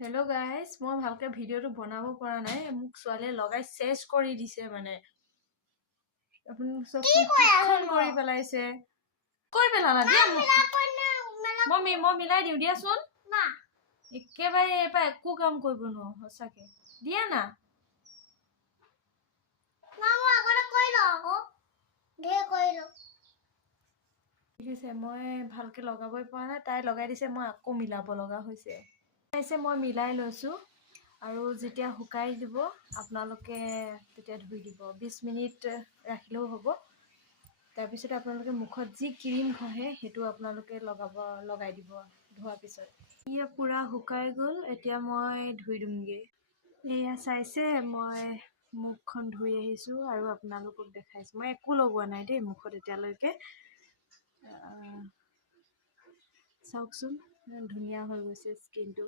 Hello' guys, মই ভালকে ভিডিঅ'টো বনাব পৰা নাই। মোক ছোৱালীয়ে লগাই চেচ কৰি দিছে মানে। আপুনি চব খন কৰি পেলাইছে। কৰি পেলালা দিয়া মোক। মই মিলাই দিওঁ দিয়াচোন। একেবাৰে এবাৰ একো কাম কৰিব নোৱাৰো সঁচাকে। দিয়া না। দেখিছে মই ভালকে লগাবই পৰা নাই, তাই লগাই দিছে, মই আকৌ মিলাব লগা হৈছে। মই মিলাই লৈছোঁ আৰু যেতিয়া শুকাই দিব আপোনালোকে তেতিয়া ধুই দিব। 20 মিনিট ৰাখিলেও হ'ব। তাৰপিছত আপোনালোকে মুখত যি ক্ৰীম ঘঁহে সেইটো আপোনালোকে লগাই দিব ধোৱাৰ পিছত। এয়া পূৰা শুকাই গ'ল, এতিয়া মই ধুই দিমগৈ। এয়া চাইছে, মই মুখখন ধুই আহিছোঁ আৰু আপোনালোকক দেখাইছোঁ। মই একো লগোৱা নাই দেই মুখত এতিয়ালৈকে। চাওকচোন ইমান ধুনীয়া হৈ গৈছে স্কিনটো।